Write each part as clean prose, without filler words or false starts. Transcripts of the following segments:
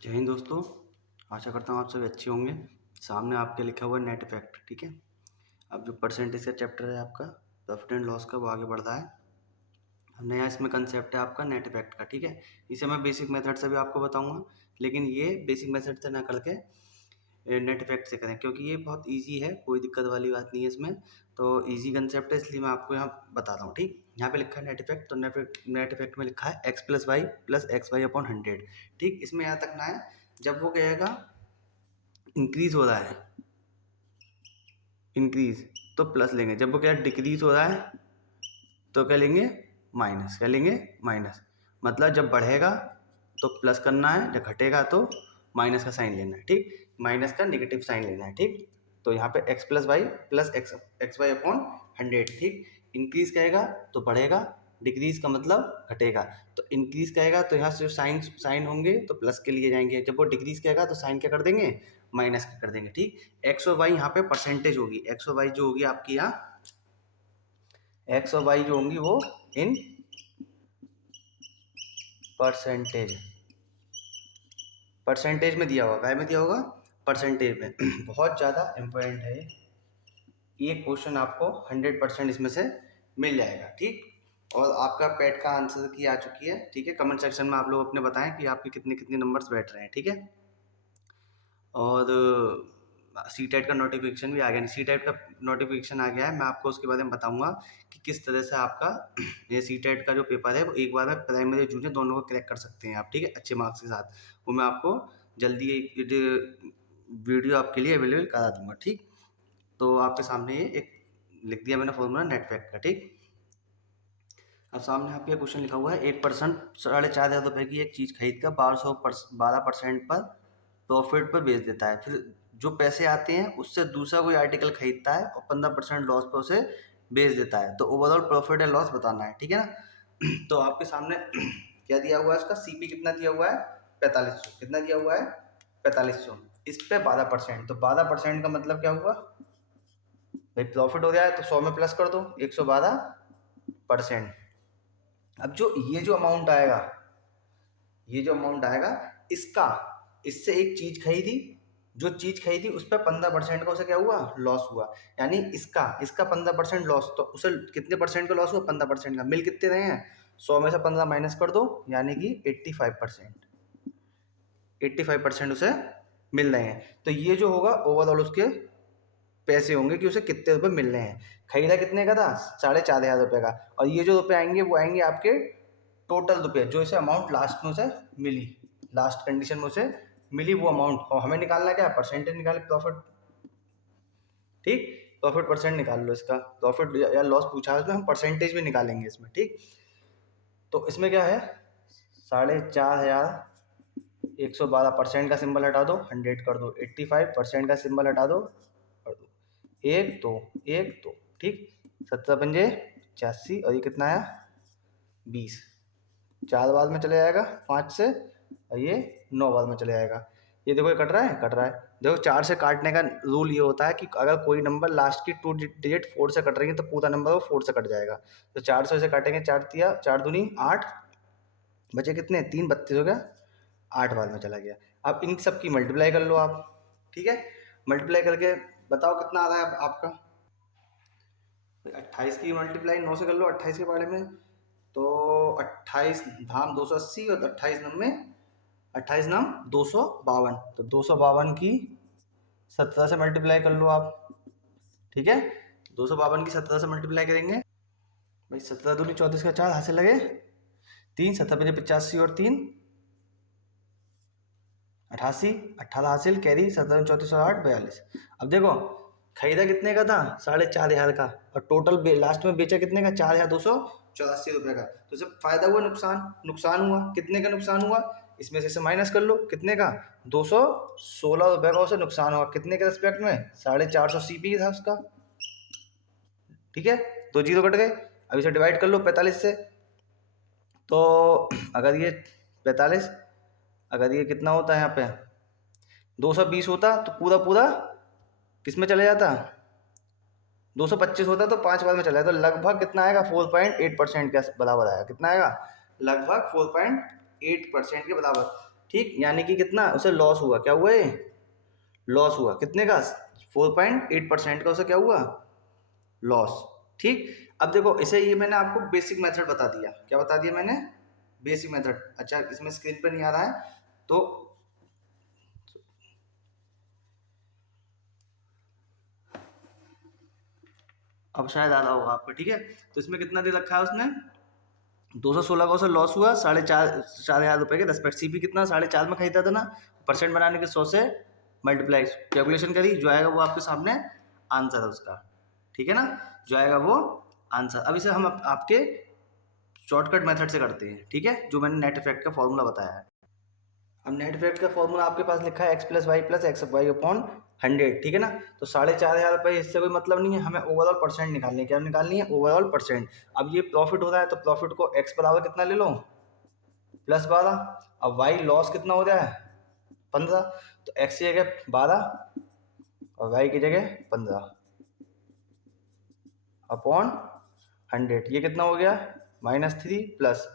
जय हिंद दोस्तों। आशा करता हूँ आप सभी अच्छे होंगे। सामने आपके लिखा हुआ है नेट इफेक्ट, ठीक है। अब जो परसेंटेज का चैप्टर है आपका प्रॉफिट एंड लॉस का, वो आगे बढ़ रहा है। नया इसमें कंसेप्ट है आपका नेट इफेक्ट का, ठीक है। इसे मैं बेसिक मेथड से भी आपको बताऊंगा, लेकिन ये बेसिक मेथड से ना करके नेट इफेक्ट से करें, क्योंकि ये बहुत इजी है, कोई दिक्कत वाली बात नहीं है इसमें। तो इजी कंसेप्ट है, इसलिए मैं आपको यहाँ बताता हूँ, ठीक। यहाँ पे लिखा है नेट इफेक्ट, तो नेट इफेक्ट में लिखा है x plus x y upon 100, ठीक। इसमें याद रखना है, जब वो कहेगा इंक्रीज हो रहा है, इंक्रीज, तो प्लस लेंगे। जब वो क्या डिक्रीज हो रहा है तो क्या लेंगे, माइनस। क्या लेंगे, माइनस। मतलब जब बढ़ेगा तो प्लस करना है, जब घटेगा तो माइनस का साइन लेना है, ठीक। माइनस का नेगेटिव साइन लेना है, ठीक। तो यहाँ पे x plus x x y upon 100, ठीक। इंक्रीज कहेगा तो बढ़ेगा, डिक्रीज का मतलब घटेगा। तो इंक्रीज कहेगा तो यहाँ से जो साइन साइन होंगे तो प्लस के लिए जाएंगे, जब वो डिक्रीज कहेगा तो साइन क्या कर देंगे, माइनस का कर देंगे, ठीक। एक्स और वाई यहाँ पे परसेंटेज होगी, एक्स और वाई जो होगी आपकी, यहाँ एक्स और वाई जो होंगी वो इन परसेंटेज, परसेंटेज में दिया होगा, काय में दिया होगा, परसेंटेज में। बहुत ज़्यादा इम्पोर्टेंट है ये क्वेश्चन, आपको 100% इसमें से मिल जाएगा, ठीक। और आपका पेट का आंसर की आ चुकी है, ठीक है। कमेंट सेक्शन में आप लोग अपने बताएं कि आपके कितने कितने नंबर्स बैठ रहे हैं, ठीक है। और सी टेट का नोटिफिकेशन भी आ गया, सी टेट का नोटिफिकेशन आ गया है। मैं आपको उसके बारे में बताऊंगा कि किस तरह से आपका ये सी टेट का जो पेपर है वो एक बार में प्राइमरी जूनियर दोनों को क्रैक कर सकते हैं आप, ठीक है, अच्छे मार्क्स के साथ। वो मैं आपको जल्दी एक वीडियो आपके लिए अवेलेबल करा दूंगा, ठीक। तो आपके सामने ये एक लिख दिया मैंने फॉर्मूला नेट फैक्ट का, ठीक। अब सामने आपके क्वेश्चन लिखा हुआ है, एक पर्सन 4,500 की एक चीज़ खरीद कर 12% पर प्रॉफिट पर बेच देता है। फिर जो पैसे आते हैं उससे दूसरा कोई आर्टिकल खरीदता है और 15% लॉस पर उसे बेच देता है। तो ओवरऑल प्रॉफिट एंड लॉस बताना है, ठीक है ना। तो आपके सामने क्या दिया हुआ है, उसका सीपी कितना दिया हुआ है, 4500। कितना दिया हुआ है, 4500। इस पे 12%, तो 12% का मतलब क्या हुआ भाई, प्रॉफिट हो रहा है तो 100 में प्लस कर दो, 112%। अब जो ये जो अमाउंट आएगा, ये जो अमाउंट आएगा इसका, इससे एक चीज खरीदी, जो चीज खरीदी उस पर 15% का उसे क्या हुआ, लॉस हुआ। यानी इसका इसका 15% लॉस, तो उसे कितने परसेंट का लॉस हुआ, 15% का। मिल कितने रहे हैं, 100 में से 15 माइनस कर दो, यानी कि 85%, 85% उसे मिल रहे हैं। तो ये जो होगा ओवरऑल उसके पैसे होंगे कि उसे कितने रुपए मिल रहे हैं। खरीदा कितने का था, 4,500 का। और ये जो रुपए आएंगे वो आएंगे आपके टोटल रुपए, जो इसे अमाउंट लास्ट में उसे मिली, लास्ट कंडीशन में उसे मिली वो अमाउंट। और हमें निकालना क्या, परसेंटेज निकाले प्रॉफिट, ठीक। प्रॉफिट परसेंट निकाल लो इसका, प्रॉफिट या लॉस पूछा है उसमें, हम परसेंटेज भी निकालेंगे इसमें, ठीक। तो इसमें क्या है, 4,500, 112% का सिंबल हटा दो, 100 कर दो, 85% का सिंबल हटा दो, कर दो, एक दो, एक दो, ठीक। 17×5 = 85, और ये कितना आया, 20। 4 बाद में चले जाएगा 5 से, और ये 9 बाद में चले जाएगा। ये देखो, ये कट रहा है, कट रहा है। देखो 4 से काटने का रूल ये होता है कि अगर कोई नंबर लास्ट की 2 डिजिट 4 से कट रही है तो पूरा नंबर वो 4 से कट जाएगा। तो 400 से काटेंगे, 4 तिया 4 दूनी 8, बचे कितने, 3 32 हो गया, 8 बाद में चला गया। अब इन सब की मल्टीप्लाई कर लो आप, ठीक है। मल्टीप्लाई करके बताओ कितना आ रहा है आपका। 28 की मल्टीप्लाई 9 से कर लो, 28 के बारे में। तो 28 धाम 280, और 28 नम में 28 नाम 252, तो 252 की 17 से मल्टीप्लाई कर लो आप, ठीक है। 252 की 17 से मल्टीप्लाई करेंगे भाई, 17 दूनी 34 का 4 हासिल लगे 3, 17×5 = 85, और 3 88, 18 हासिल कैरी, 17 34 और 8 42। अब देखो खरीदा कितने का था, 4,500 का, और टोटल लास्ट में बेचा कितने का, 4,284 का। तो सिर्फ फायदा हुआ, नुकसान, नुकसान हुआ, कितने का नुकसान हुआ, इसमें से माइनस कर लो, कितने का, 216 का उसे नुकसान हुआ। कितने के रेस्पेक्ट में, 450 सीपी था उसका, ठीक है। 2 जीरो कट गए। अब इसे डिवाइड कर लो 45 से। तो अगर ये 45, अगर ये कितना होता है यहाँ पे 220 होता तो पूरा पूरा किस में चले जाता, 225 होता तो 5 बार में चला जाता। तो लगभग कितना आएगा, 4.8% के बराबर आएगा। कितना आएगा, लगभग 4.8% के बराबर। ठीक, यानी कि कितना उसे लॉस हुआ, क्या हुआ, ये लॉस हुआ कितने का, 4.8% का उसे क्या हुआ, लॉस। ठीक, अब देखो इसे, ये मैंने आपको बेसिक मेथड बता दिया, क्या बता दिया मैंने, बेसिक मेथड। अच्छा, इसमें स्क्रीन पर नहीं आ रहा है तो अब शायद आ रहा होगा आपको। ठीक है, तो इसमें कितना दे रखा है उसने, 216 का उसे लॉस हुआ, 4,500 रुपए के 10%। सीपी कितना, 4.5 में खरीदा था ना, परसेंट बनाने के 100 से मल्टीप्लाई, कैलकुलेशन करी, जो आएगा वो आपके सामने आंसर है उसका। ठीक है ना, जो आएगा वो आंसर। अब इसे हम आपके शॉर्टकट मेथड से करते हैं। ठीक है, जो मैंने नेट इफेक्ट का फॉर्मूला बताया है। अब नेट इफेक्ट का फॉर्मूला आपके पास लिखा है x+y+x/100। ठीक है ना, तो 4,500 रुपये, इससे कोई मतलब नहीं है, हमें ओवरऑल परसेंट निकालनी है। क्या निकालनी है, ओवरऑल परसेंट। अब ये प्रॉफिट हो रहा है तो प्रॉफिट को x बराबर कितना ले लो, +12। अब y लॉस कितना हो रहा है, 15, तो x की जगह 12 और y की जगह 15 अपॉन 100। ये कितना हो गया, -3 प्लस,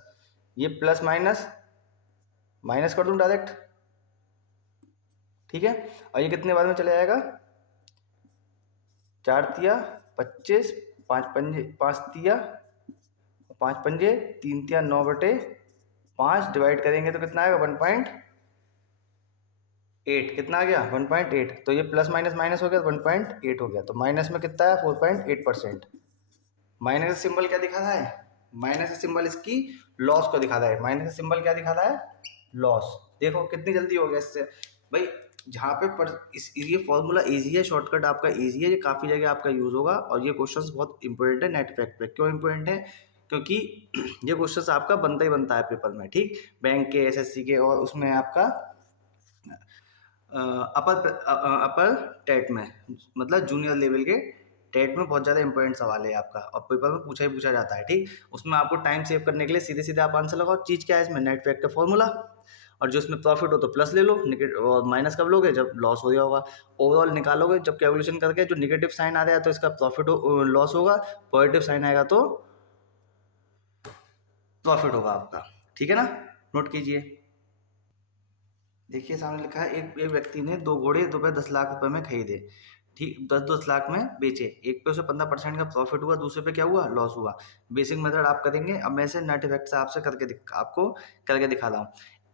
ये प्लस माइनस माइनस कर दूं डायरेक्ट। ठीक है, और ये कितने बार में चले जाएगा, 4 तिया 25, 5 तिया 5 पंजे 3 तिया 9/5 डिवाइड करेंगे तो कितना आएगा, 1.8। कितना आ गया, 1.8। तो ये प्लस माइनस माइनस हो गया, 1.8 हो गया। तो माइनस में कितना है, 4.8%। माइनस का सिंबल क्या दिखा रहा है, माइनस का सिंबल इसकी लॉस को दिखा रहा है। माइनस का सिंबल क्या दिखा रहा है, लॉस। देखो कितनी जल्दी हो गया इससे भाई, जहाँ पे ये फॉर्मूला इजी है, शॉर्टकट आपका इजी है, ये काफ़ी जगह आपका यूज़ होगा। और ये क्वेश्चंस बहुत इंपॉर्टेंट है नेट इफेक्ट पे। क्यों इंपॉर्टेंट है, क्योंकि ये क्वेश्चंस आपका बनता ही बनता है पेपर में। ठीक, बैंक के, एसएससी के, और उसमें आपका अपर टेट में, मतलब जूनियर लेवल के टेट में बहुत ज़्यादा इंपॉर्टेंट सवाल है आपका, और पेपर में पूछा ही पूछा जाता है। ठीक, उसमें आपको टाइम सेव करने के लिए सीधे सीधे आप आंसर लगाओ। चीज़ क्या है इसमें, नेट इफेक्ट का फॉर्मूला, और जो इसमें प्रॉफिट हो तो प्लस ले लो, और माइनस कब लोगे, जब लॉस हो गया होगा। ओवरऑल निकालोगे जब कैलकुलेशन करके, जो निगेटिव साइन आ रहा है तो इसका प्रॉफिट लॉस होगा, पॉजिटिव साइन आएगा तो प्रॉफिट होगा आपका। ठीक है ना, नोट कीजिए। देखिए सामने लिखा है, एक व्यक्ति ने 2 घोड़े रुपए 10 लाख रुपए में खरीदे। ठीक, 10-10 लाख में बेचे। एक पे उसे 15% का प्रॉफिट हुआ, दूसरे पे क्या हुआ, लॉस हुआ। बेसिक मेथड आप करेंगे। अब मैं इसे नेट इफेक्ट से आपसे आपको करके दिखा रहा हूँ।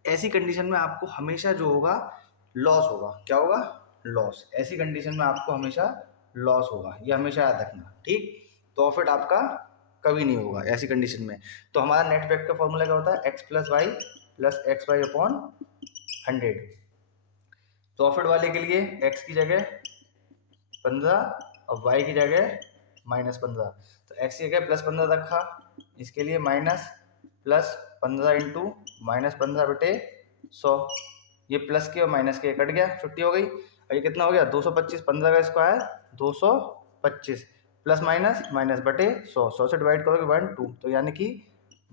ऐसी कंडीशन में आपको हमेशा जो होगा, लॉस होगा। क्या होगा, लॉस। ऐसी कंडीशन में आपको हमेशा लॉस होगा, ये हमेशा याद रखना। ठीक, प्रॉफिट आपका कभी नहीं होगा ऐसी कंडीशन में। तो हमारा नेट इफेक्ट का फॉर्मूला क्या होता है, x+y+xy/100। प्रॉफिट वाले के लिए x की जगह 15 और y की जगह -15। तो x की जगह +15 रखा, इसके लिए -+15 इंटू -15/100। ये प्लस के और माइनस के कट गया, छुट्टी हो गई। और ये कितना हो गया, 225, 15 का स्क्वायर 225, प्लस माइनस माइनस बटे 100, 100 से डिवाइड करोगे 1 2, तो यानी कि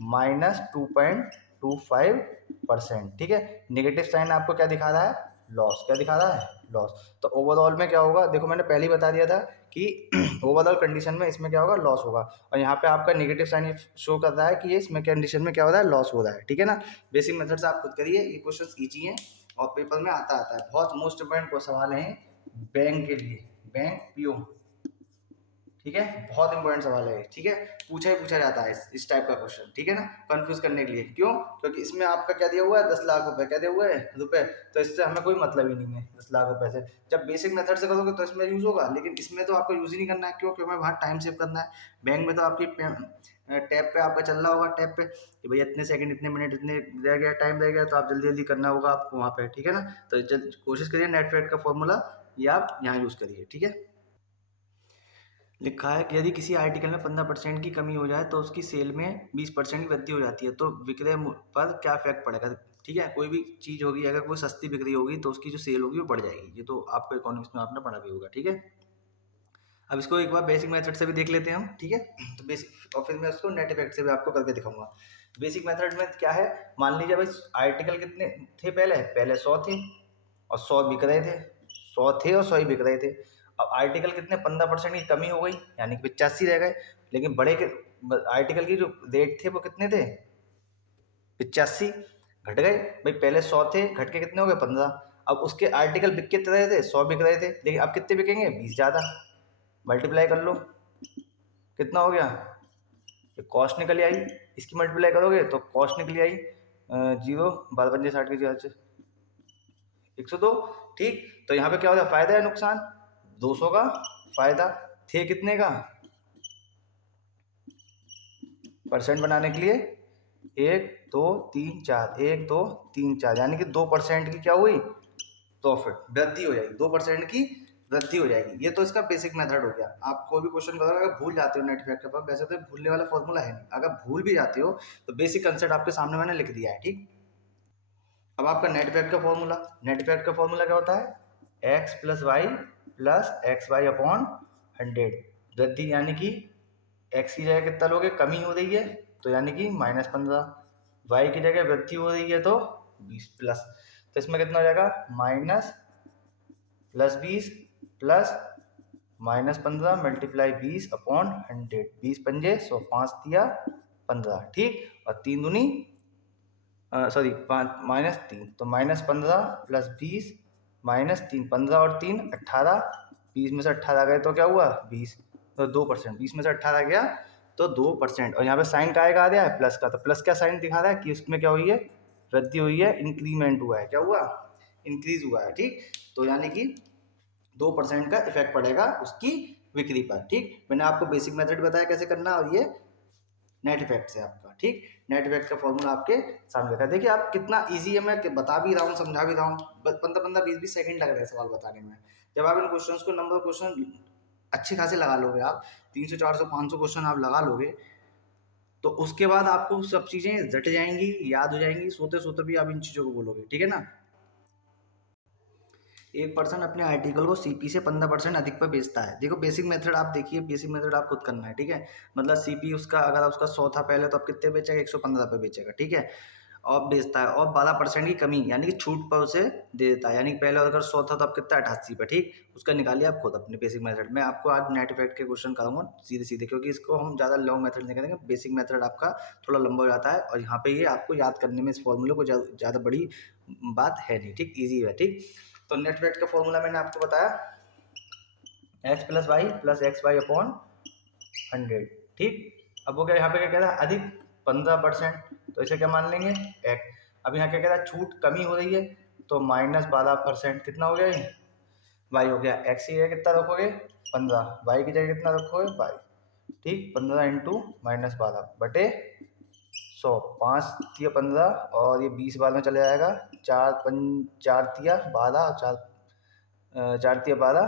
-2.25%। ठीक है, नेगेटिव साइन आपको क्या दिखा रहा है, लॉस। क्या दिखा रहा है, लॉस। तो ओवरऑल में क्या होगा, देखो मैंने पहले ही बता दिया था कि ओवरऑल कंडीशन में इसमें क्या होगा, लॉस होगा। और यहाँ पे आपका नेगेटिव साइन शो कर रहा है कि ये इसमें कंडीशन में क्या हो रहा है, लॉस हो रहा है। ठीक है ना, बेसिक मेथड से आप खुद करिए, ये क्वेश्चन ईजी है और पेपर में आता है। बहुत मोस्ट इंपोर्टेंट को सवाल है बैंक के लिए, बैंक पीओ। ठीक है, बहुत इंपॉर्टेंट सवाल है। ठीक है, पूछा ही पूछा जाता है इस टाइप का क्वेश्चन। ठीक है ना, कंफ्यूज करने के लिए। क्यों, क्योंकि इसमें आपका क्या दिया हुआ है, 10 लाख रुपए। क्या दिया हुआ है, रुपए। तो इससे हमें कोई मतलब ही नहीं है 10 लाख रुपए से। जब बेसिक मेथड से करोगे तो इसमें यूज होगा, लेकिन इसमें तो आपको यूज ही नहीं करना है। क्यों, क्योंकि हमें वहाँ टाइम सेव करना है। बैंक में तो आपकी टैब पे आपका चल रहा होगा, टैब पे कि भैया इतने सेकंड, इतने मिनट, इतने रह गया, टाइम रह गया, तो आप जल्दी जल्दी करना होगा आपको वहाँ पे। ठीक है ना, तो कोशिश करिए नेट इफेक्ट का फॉर्मूला ये आप यहाँ यूज करिए। ठीक है, लिखा है कि यदि किसी आर्टिकल में 15% की कमी हो जाए तो उसकी सेल में 20% की वृद्धि हो जाती है, तो विक्रय पर क्या इफेक्ट पड़ेगा। ठीक है, कोई भी चीज़ होगी, अगर कोई सस्ती बिक्री होगी तो उसकी जो सेल होगी वो बढ़ जाएगी। ये तो आपको इकोनॉमिक्स में आपने पढ़ा भी होगा। ठीक है, अब इसको एक बार बेसिक मेथड से भी देख लेते हैं हम। ठीक है, तो बेसिक, और फिर मैं उसको नेट इफेक्ट से भी आपको करके दिखाऊंगा। बेसिक मेथड में क्या है, मान लीजिए भाई आर्टिकल कितने थे, पहले 100 थे और 100 बिक रहे थे, 100 थे और 100 ही बिक रहे थे। अब आर्टिकल कितने, 15% की कमी हो गई, यानी कि 85 रह गए। लेकिन बड़े के आर्टिकल की जो रेट थे वो कितने थे, 85। घट गए भाई, पहले 100 थे, घट के कितने हो गए 15। अब उसके आर्टिकल बिक कितने रहे थे, 100 बिक रहे थे, लेकिन अब कितने बिकेंगे, 20 ज़्यादा। मल्टीप्लाई कर लो, कितना हो गया, कॉस्ट निकल आई, इसकी मल्टीप्लाई करोगे तो कॉस्ट निकली आई 0, 12×5 के 102। ठीक, तो यहाँ पे क्या होता है, फायदा है नुकसान, 200 का फायदा, थे कितने का, परसेंट बनाने के लिए 1 2 3 4, 1 2 3 4, यानी कि 2% की क्या हुई, प्रॉफिट वृद्धि हो जाएगी, 2% की वृद्धि हो जाएगी। ये तो इसका बेसिक मेथड हो गया। आप कोई भी क्वेश्चन बताओगे, अगर भूल जाते हो नेट इफेक्ट का, वैसे तो भूलने वाला फॉर्मूला है नहीं, अगर भूल भी जाते हो तो बेसिक कंसेप्ट आपके सामने मैंने लिख दिया है। ठीक, अब आपका नेट इफेक्ट का फॉर्मूला, नेट इफेक्ट का फॉर्मूला क्या होता है, x plus y plus x y upon 100। वृद्धि यानी कि x की जगह कितना लोगे, कमी हो रही है तो यानी कि -15, y की जगह वृद्धि हो रही है तो 20 प्लस, तो इसमें कितना हो जाएगा, minus plus 20 plus -15 multiply 20 upon 100, 20 पंजे 100, 5 दिया 15। ठीक, और 3 दूनी सॉरी -3, तो -15 प्लस 20 -3, 15 और 3 18, 20 में से 18 गए तो क्या हुआ 20, तो 2%, 20 में से 18 गया तो 2%। और यहाँ पे साइन का आ रहा है प्लस का, तो प्लस क्या साइन दिखा रहा है कि उसमें क्या हुई है, वृद्धि हुई है, इंक्रीमेंट हुआ है, क्या हुआ, इंक्रीज हुआ है। ठीक, तो यानी कि 2% का इफेक्ट पड़ेगा उसकी बिक्री पर। ठीक, मैंने आपको बेसिक मेथड बताया कैसे करना, और ये नेट इफेक्ट से आपका। ठीक, नेट इफेक्ट का फॉर्मूला आपके सामने रखा है। देखिए आप कितना इजी है, मैं बता भी रहा हूँ, समझा भी रहा हूँ, 15-15 20-20 सेकंड लग रहे हैं सवाल बताने में। जब आप इन क्वेश्चंस को, नंबर क्वेश्चन अच्छे खासे लगा लोगे, आप 300 400 500 क्वेश्चन आप लगा लोगे, तो उसके बाद आपको सब चीज़ें जट जाएंगी, याद हो जाएंगी, सोते सोते भी आप इन चीज़ों को बोलोगे। ठीक है ना, एक पर्सन अपने आर्टिकल को सीपी से 15% अधिक पर बेचता है। देखो बेसिक मेथड आप देखिए, बेसिक मेथड आप खुद करना है। ठीक है, मतलब सीपी उसका, अगर उसका 100 था पहले, तो अब कितने बेचेगा, 115 पे बेचेगा। ठीक है, और बेचता है, और 12% की कमी यानी कि छूट पर उसे दे देता है, यानी कि पहले अगर 100 था तो अब कितना 88 पे। ठीक, उसका निकालिए आप खुद अपने बेसिक मेथड में। आपको आज नेट इफेक्ट के क्वेश्चन कराऊंगा सीधे सीधे, क्योंकि इसको हम ज़्यादा लॉन्ग मेथड नहीं करेंगे, बेसिक मेथड आपका थोड़ा लंबा हो जाता है, और यहाँ पे ये आपको याद करने में इस फॉर्मूले को ज़्यादा बड़ी बात है नहीं। ठीक, ईजी है। ठीक, तो नेट इफेक्ट का फॉर्मूला मैंने आपको बताया, x plus y plus x y upon 100। ठीक, अब वो क्या, यहाँ पे क्या कह रहा है, अधिक 15%, तो इसे क्या मान लेंगे x। अब यहाँ क्या कह रहा है, छूट कमी हो रही है, तो -12%, कितना हो गया ये, y हो गया। x की जगह कितना रखोगे 15, y की जगह कितना रखोगे y। ठीक, 15 इंटू -12 बटे 100, 5 तिया 15, और ये 20 बाद में चले जाएगा, 4 तिया 12, 4 तिया 12,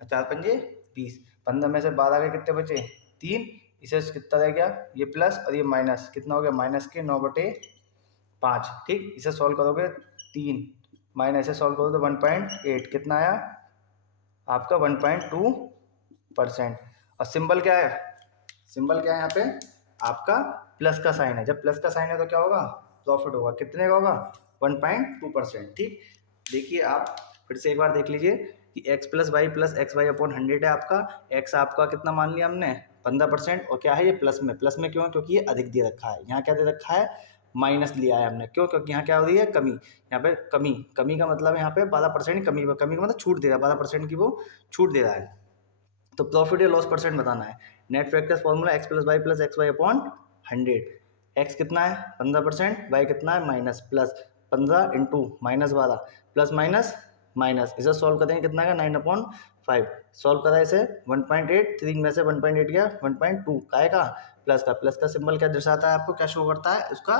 4 पंजे 20, 15 में से 12 के कितने बचे 3, इसे कितना रह गया, ये प्लस और ये माइनस, कितना हो गया, माइनस के 9/5। ठीक, इसे सॉल्व करोगे 3 माइनस इसे सॉल्व करो तो 1.8, कितना आया आपका 1.2%। और सिंबल क्या है, सिंबल क्या है यहाँ पे आपका प्लस का साइन है, जब प्लस का साइन है तो क्या होगा, प्रॉफिट होगा, कितने का होगा 1.2%। ठीक, देखिए आप फिर से एक बार देख लीजिए कि x प्लस वाई अपॉन 100 है आपका, x आपका कितना मान लिया हमने 15%, और क्या है ये प्लस में क्यों है, क्योंकि ये अधिक दे रखा है, यहाँ क्या दे रखा है माइनस लिया है हमने, क्यों, क्योंकि यहाँ क्या हो रही है कमी, यहाँ पे कमी का मतलब यहाँ पे 12% कमी का मतलब छूट दे रहा है, 12% की वो छूट दे रहा है। तो प्रॉफिट या लॉस परसेंट बताना है। नेट इफेक्ट का formula x plus x y upon 100, x कितना है 15%, y कितना है minus, plus 15 into -12 plus minus, इसे सॉल्व करेंगे कितना का 9/5, सॉल्व करा इसे 1.8, 3 में से 1.8 गया 1.2 का प्लस का सिंबल क्या दर्शाता है आपको, क्या शो करता है उसका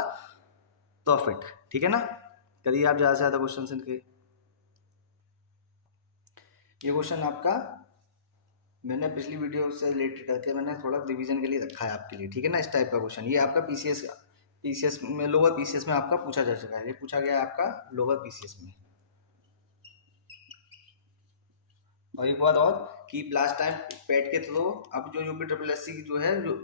प्रॉफिट। ठीक है ना, करिए आप ज़्यादा से ज़्यादा क्वेश्चन इनके। ये क्वेश्चन आपका मैंने पिछली वीडियो से रिलेटेड करके मैंने थोड़ा रिवीजन के लिए रखा है आपके लिए। ठीक है ना, इस टाइप का क्वेश्चन ये आपका पीसीएस में, लोअर पीसीएस में आपका पूछा जा चुका है, ये पूछा गया है आपका लोअर पीसीएस में। और एक बात और कि लास्ट टाइम पेट के थ्रू अब जो यूपीएससी की जो है जो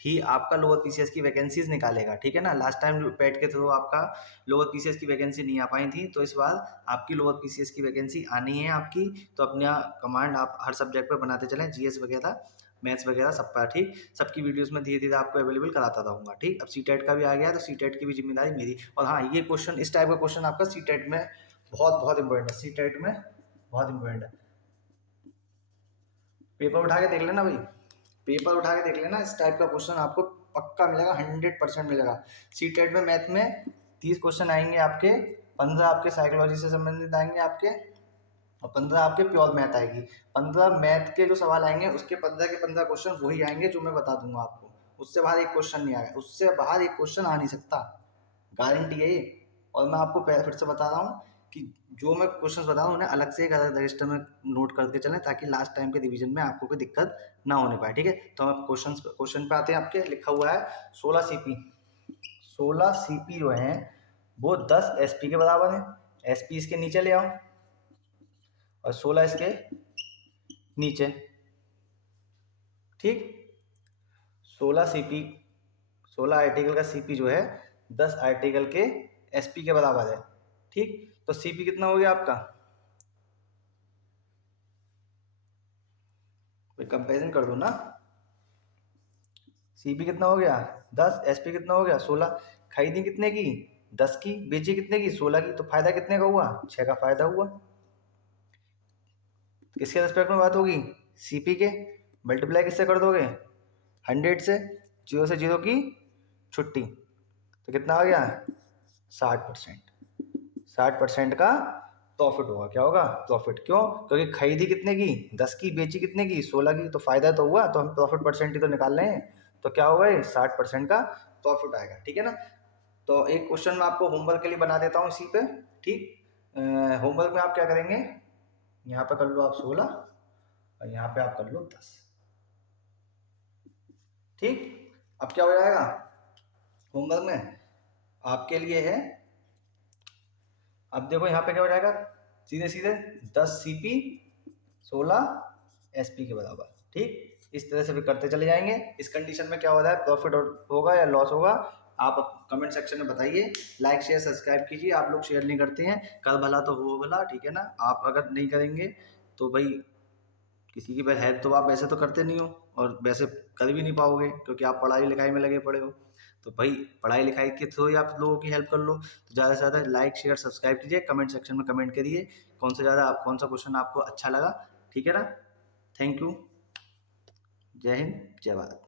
ही आपका लोअर पीसीएस की वैकेंसीज निकालेगा। ठीक है ना, लास्ट टाइम जो पेट के थ्रू आपका लोअर पीसीएस की वैकेंसी नहीं आ पाई थी, तो इस बार आपकी लोअर पीसीएस की वैकेंसी आनी है आपकी, तो अपना कमांड आप हर सब्जेक्ट पर बनाते चलें, जीएस वगैरह मैथ्स वगैरह सब पर, ठीक। सबकी वीडियोस में धीरे धीरे आपको अवेलेबल कराता रहूँगा, ठीक। अब सीटेट का भी आ गया तो सीटेट की भी जिम्मेदारी मेरी। और हाँ, ये क्वेश्चन, इस टाइप का क्वेश्चन आपका सीटेट में बहुत बहुत इंपॉर्टेंट है, सीटेट में बहुत इंपॉर्टेंट है। पेपर उठा के देख लेना भाई, पेपर उठा के देख लेना, इस टाइप का क्वेश्चन आपको पक्का मिलेगा, 100% मिलेगा। सीटेट में मैथ में 30 क्वेश्चन आएंगे आपके, 15 आपके साइकोलॉजी से संबंधित आएंगे आपके, और 15 आपके प्योर मैथ आएगी। 15 मैथ के जो सवाल आएंगे उसके 15 के 15 क्वेश्चन वही आएंगे जो मैं बता दूंगा आपको, उससे बाहर एक क्वेश्चन नहीं आएगा, उससे बाहर एक क्वेश्चन आ नहीं सकता, गारंटी है ये। और मैं आपको फिर से बता रहा हूँ कि जो मैं क्वेश्चंस बता रहा हूँ उन्हें अलग से एक अलग रजिस्टर में नोट करके चलें, ताकि लास्ट टाइम के रिवीजन में आपको कोई दिक्कत ना होने पाए, ठीक है। तो हम क्वेश्चन पे आते हैं। आपके लिखा हुआ है 16 सीपी, 16 सीपी जो है वो 10 एसपी के बराबर है। एसपी इसके नीचे ले आओ और 16 इसके नीचे, ठीक। 16 सीपी, 16 आर्टिकल का सीपी जो है 10 आर्टिकल के एसपी के बराबर है, ठीक। तो सीपी कितना हो गया आपका, कंपेरिजन कर दो ना। सीपी कितना हो गया 10, एसपी कितना हो गया 16। खरीदी कितने की 10 की, बेची कितने की 16 की, तो फायदा कितने का हुआ 6 का फायदा हुआ। किसके रेस्पेक्ट में बात होगी, सीपी के। मल्टीप्लाई किससे कर दोगे 100 से, 0 से 0 की छुट्टी, तो कितना आ गया 60%। 60% का प्रॉफिट होगा। क्या होगा प्रॉफिट, क्यों, क्योंकि खरीदी कितने की 10 की, बेची कितने की 16 की, तो फायदा तो हुआ, तो हम प्रॉफिट परसेंट ही तो निकाल रहे हैं, तो क्या होगा 60% का प्रॉफिट आएगा, ठीक है ना। तो एक क्वेश्चन मैं आपको होमवर्क के लिए बना देता हूँ इसी पे, ठीक। होमवर्क में आप क्या करेंगे, यहाँ पे कर लो आप 16 और यहाँ पे आप कर लो 10, ठीक। अब क्या हो जाएगा होमवर्क में आपके लिए है, अब देखो यहाँ पे क्या हो जाएगा, सीधे सीधे 10 सीपी 16 एसपी के बराबर, ठीक। इस तरह से भी करते चले जाएंगे। इस कंडीशन में क्या हो रहा है, प्रॉफिट होगा या लॉस होगा, आप कमेंट सेक्शन में बताइए। लाइक शेयर सब्सक्राइब कीजिए, आप लोग शेयर नहीं करते हैं, कर भला तो हो भला, ठीक है ना। आप अगर नहीं करेंगे तो भाई किसी की हेल्प तो आप वैसे तो करते नहीं हो, और वैसे कर भी नहीं पाओगे, क्योंकि आप पढ़ाई लिखाई में लगे पड़े हो। तो भाई पढ़ाई लिखाई के थ्रू ही आप लोगों की हेल्प कर लो। तो ज़्यादा से ज़्यादा लाइक शेयर सब्सक्राइब कीजिए, कमेंट सेक्शन में कमेंट करिए कौन सा क्वेश्चन आपको अच्छा लगा, ठीक है ना। थैंक यू, जय हिंद, जय भारत।